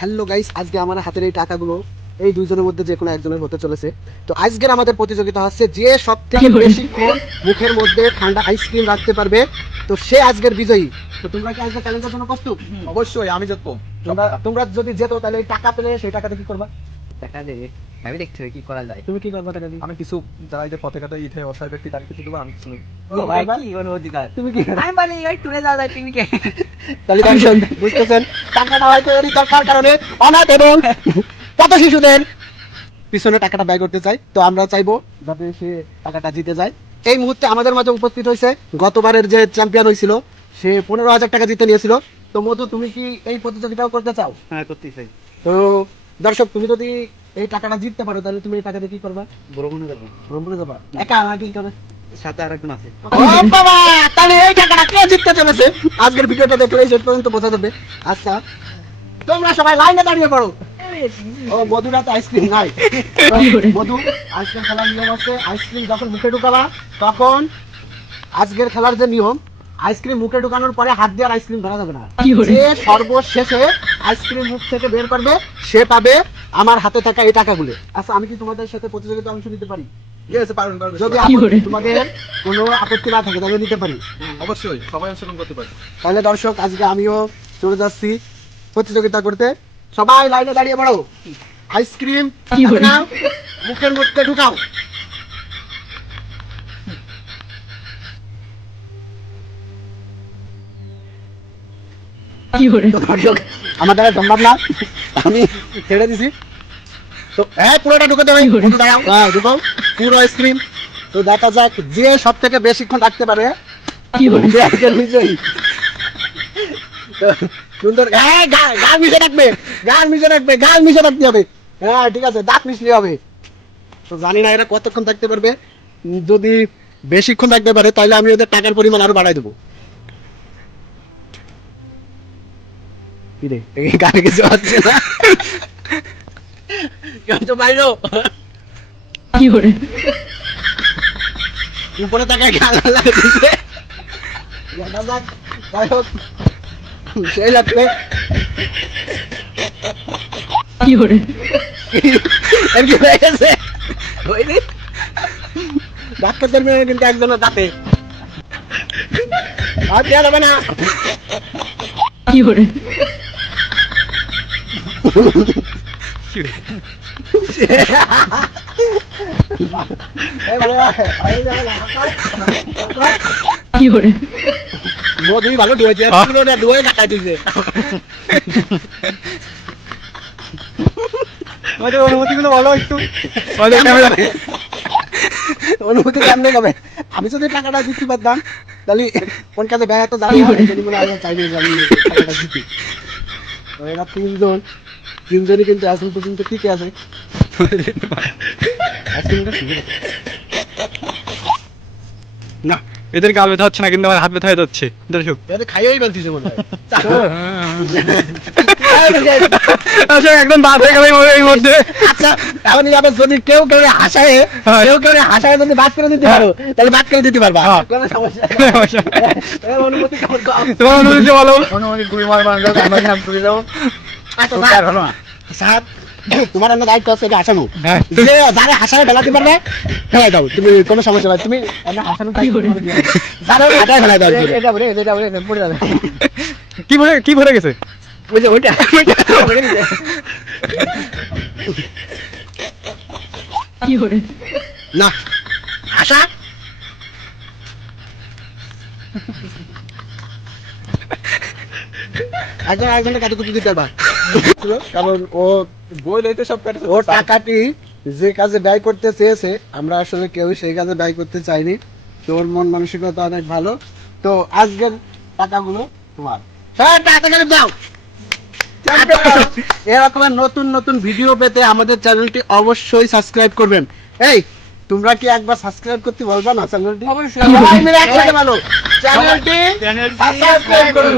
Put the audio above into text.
Hello guys আজকে আমার হাতের এই টাকাগুলো এই দুইজনের মধ্যে যে কোনো একজনের হতে চলেছে। তো আজকের আমাদের প্রতিযোগিতা হচ্ছে যে সব থেকে বেশি মুখের মধ্যে ঠান্ডা আইসক্রিম রাখতে পারবে। তো সে আজকের বিজয়ী। তো তোমরা কি আজকে চ্যালেঞ্জের জন্য প্রস্তুত? অবশ্যই আমি জিতবো। তোমরা তোমরা যদি যেত তাহলে এই টাকা পেলে সেই টাকাটা কি করবা? টাকা যায় আমি দেখতে হবে কি করা যায়। তুমি কি করবা টাকা দিয়ে? আমি কিছু যারা এদের পতাকাটা ইঠে অসহায় ব্যক্তি তার কিছু দেবো আমি। ও ভাই কি অনুভূতি কার তুমি কি আমি বলি এই টুরে যাওয়া যায় তুমি কে তাহলে দর্শক বুঝতেছেন টাকাটা হয়তো এরই দরকার কারণে অনাথ এবং কত শিশুদের পিছনে টাকাটা ব্যয় করতে চাই তো আমরা চাইব যাতে সে টাকাটা জিতে যায়। এই মুহূর্তে আমাদের মাঝে উপস্থিত হয়েছে গতবারের যে চ্যাম্পিয়ন হয়েছিল সে পনেরো হাজার টাকা জিতে নিয়েছিল। তো মধু তুমি কি এই প্রতিযোগিতাও করতে চাও? হ্যাঁ করতে চাই। তো দর্শক তুমি যদি এই টাকাটা জিততে পারো তাহলে তুমি এই টাকা দিয়ে কি করবা? ভ্রমণ করব ভ্রমণে যাবা? একা আমাকে কি করবে সাথে আর একজন আছে। ও বাবা! তাহলে এই টাকাটা কে জিততে চলেছে? আজকের ভিডিওটা দেখলে শেষ পর্যন্ত বোঝা যাবে। আচ্ছা তোমরা সবাই লাইনে দাঁড়িয়ে পড়ো। ও মধুরা তো আইসক্রিম নাই। মধু আইসক্রিম খেলার নিয়ম আছে। আইসক্রিম যখন মুখে ঢুকাবা তখন আজকের খেলার যে নিয়ম আইসক্রিম মুখে ঢুকানোর পরে হাত দিয়ে আর আইসক্রিম ধরা যাবে না। যে সর্বশেষে আইসক্রিম মুখ থেকে বের করবে সে পাবে আমার হাতে থাকা এই টাকাগুলো। আচ্ছা আমি কি তোমাদের সাথে প্রতিযোগিতা অংশ নিতে পারি? ঠিক আছে পারবেন পারবেন। যদি আপত্তি- তোমাদের কোনো আপত্তি না থাকে তাহলে নিতে পারি। অবশ্যই সবাই অংশগ্রহণ করতে পারে। তাহলে দর্শক আজকে আমিও চলে যাচ্ছি প্রতিযোগিতা করতে। সবাই লাইনে দাঁড়িয়ে পড়ো। আইসক্রিম মুখের মধ্যে ঢুকাও। দর্শক আমার দ্বারা সম্ভব না। আমি ছেড়ে দিছি। তো হ্যাঁ পুরোটা ঢুকে দেবে। দাঁড়াও। হ্যাঁ ঢুকাও। পুরো আইসক্রিম তো দেখা যাক যে সব থেকে বেশিক্ষণ রাখতে পারে সুন্দর। হ্যাঁ গাল মিশে রাখবে গাল মিশে রাখবে গাল মিশে রাখতে হবে। হ্যাঁ ঠিক আছে দাঁত মিশলে হবে। তো জানি না এরা কতক্ষণ থাকতে পারবে। যদি বেশিক্ষণ থাকতে পারে তাহলে আমি ওদের টাকার পরিমাণ আরও বাড়াই দেবো। কি রে এই গানে কিছু হচ্ছে না কেউ তো বাইরো উপরে তাকায় গাল লাগে দিছে দেখা যাই হোক সেই লাগবে এর কি হয়ে গেছে হয়নি ডাক্তারদের মেয়ে কিন্তু একজনের দাঁতে আর দেওয়া যাবে না মধুই ভালো ধুয়েছে পুরোটা ধুয়ে কাটাই দিয়েছে অনুমতি গুলো ভালো একটু অনুমতি কেমনে হবে আমি যদি টাকাটা দিতে পারতাম তাহলে কোন কাজে ব্যয় তো জানি না যদি বলে আমি চাইনি যে আমি টাকাটা এরা তিনজন তিনজনই কিন্তু এখন পর্যন্ত ঠিকই আছে। ঠিক আছে। না এদের গাল ব্যথা হচ্ছে না কিন্তু আমার হাত ব্যথা হয়ে যাচ্ছে। দর্শক এটা খাইয়েই বলছিস মনে হয়। দর্শক একদম দাঁত হয়ে গেল এই- এই মধ্যে। আচ্ছা এখন যাবে যদি কেউ কেউ হাসায়। কেউ কেউ হাসায় যদি বাদ করে দিতে পারো তাহলে বাদ করে দিতে পারবা। কোনো সমস্যা অনুমতি তোমার বলো। অনুমতি মান আমরা আচ্ছা, স্যার, হলো স্যার, তোমার একটা দায়িত্ব আছে হাসানো। হ্যাঁ। যে যারা হাসায় ফেলাতে পারবে ফেলাই দাও। তুমি কোনো সমস্যা নাই। তুমি হাসানো যারা হাসায় ফেলাই দাও। এটা বলে এটা বলে পড়ে যাবে কি ভরে কি ভরে গেছে? ওই যে ওইটা। না। একজন দিতে পারবা। কারণ ও বই লইতে সব কাটে ও টাকাটি যে কাজে ব্যয় করতে চেয়েছে আমরা আসলে কেউ সেই কাজে ব্যয় করতে চাইনি। তোর মন মানসিকতা অনেক ভালো। তো আজকের টাকাগুলো তোমার। এরকমের নতুন নতুন ভিডিও পেতে আমাদের চ্যানেলটি অবশ্যই সাবস্ক্রাইব করবেন। এই তোমরা কি একবার সাবস্ক্রাইব করতে বলবা না চ্যানেলটি অবশ্যই। চ্যানেলটি সাবস্ক্রাইব করুন